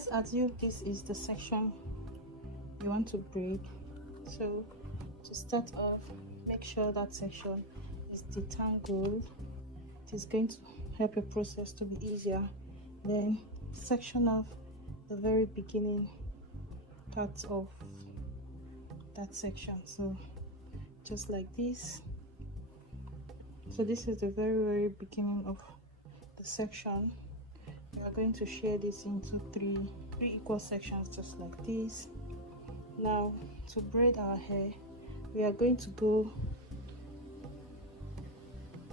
let's assume this is the section you want to braid. So to start off, make sure that section is detangled. It is going to help your process to be easier. Then section off the very beginning part of that section, so just like this. So this is the very beginning of the section. We are going to share this into three equal sections, just like this. Now to braid our hair, we are going to go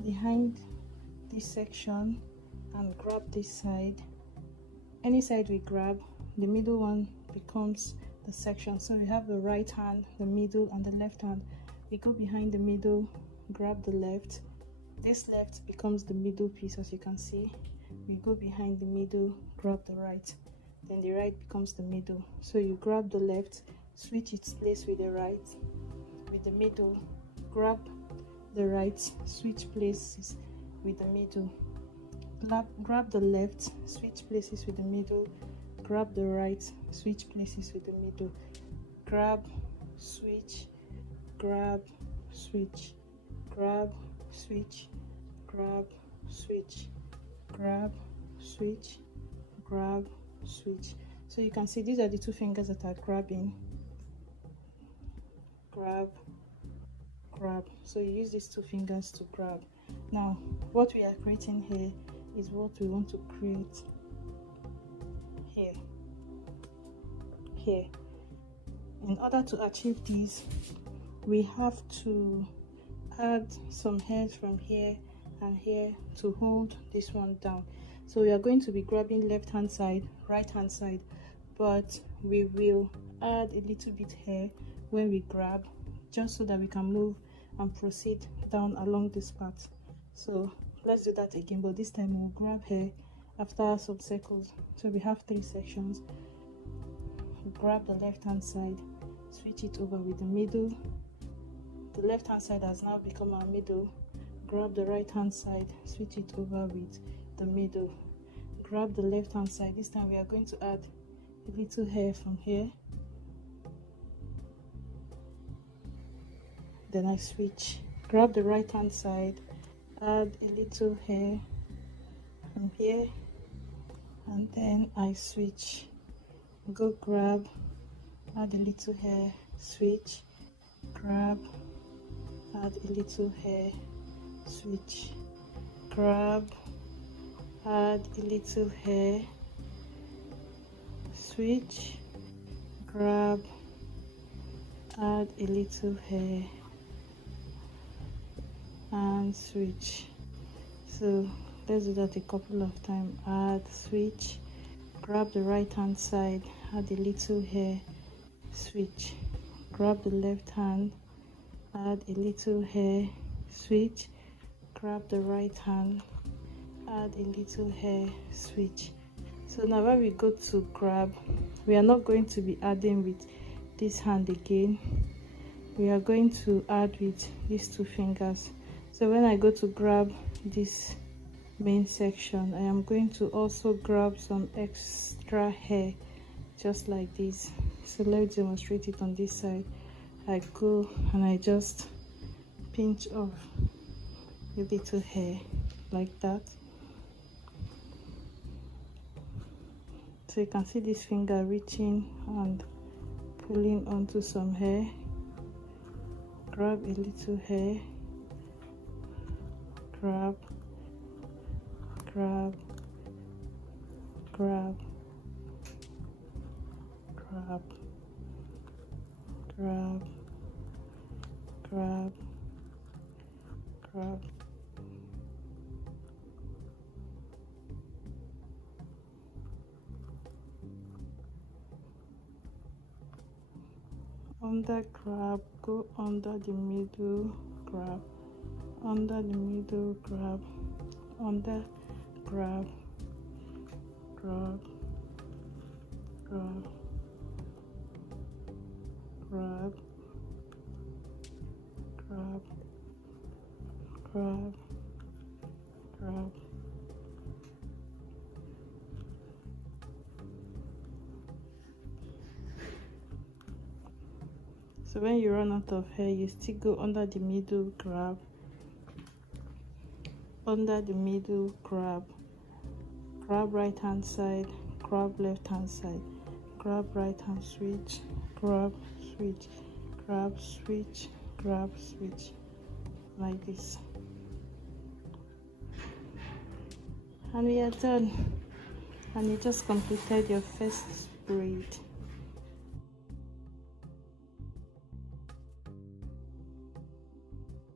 behind this section and grab this side. Any side we grab, the middle one becomes the section. So we have the right hand, the middle, and the left hand. We go behind the middle, grab the left. This left becomes the middle piece, as you can see. We go behind the middle, grab the right, then the right becomes the middle. So you grab the left, switch its place with the right, with the middle, grab the right, switch places with the middle, grab the left, switch places with the middle, grab the right, switch places with the middle, grab, switch, grab, switch, grab, switch, grab, switch, grab, switch, grab, switch. So you can see these are the two fingers that are grabbing. Grab, grab. So you use these two fingers to grab. Now what we are creating here is what we want to create here. In order to achieve this, we have to add some hairs from here and here to hold this one down. So we are going to be grabbing left hand side, right hand side, but we will add a little bit hair when we grab, just so that we can move and proceed down along this path. So let's do that again, but this time we'll grab hair after some circles. So we have 3 sections. Grab the left hand side, switch it over with the middle. The left hand side has now become our middle. Grab the right hand side, switch it over with the middle. Grab the left hand side. This time we are going to add a little hair from here. Then I switch. Grab the right hand side, add a little hair from here, and then I switch. Go grab, add a little hair, switch, grab, add a little hair, switch, grab, add a little hair, switch, grab, add a little hair, and switch. So let's do that a couple of times. Add, switch, grab the right hand side, add a little hair, switch, grab the left hand, add a little hair, switch, grab the right hand, add a little hair, switch. So now when we go to grab, we are not going to be adding with this hand again. We are going to add with these 2 fingers. So when I go to grab this main section, I am going to also grab some extra hair, just like this. So let's demonstrate it on this side. I go and I just pinch off a little hair like that. So you can see this finger reaching and pulling onto some hair. Grab a little hair, grab, grab, grab, grab, grab, grab, grab. Under grab, go under the middle, grab, under the middle, grab, under, grab, grab, grab, grab, grab, grab, grab, So when you run out of hair, you still go under the middle, grab, under the middle, grab, grab right hand side, grab left hand side, grab right hand, switch, grab, switch, grab, switch, grab, switch, like this. And we are done, and you just completed your first braid.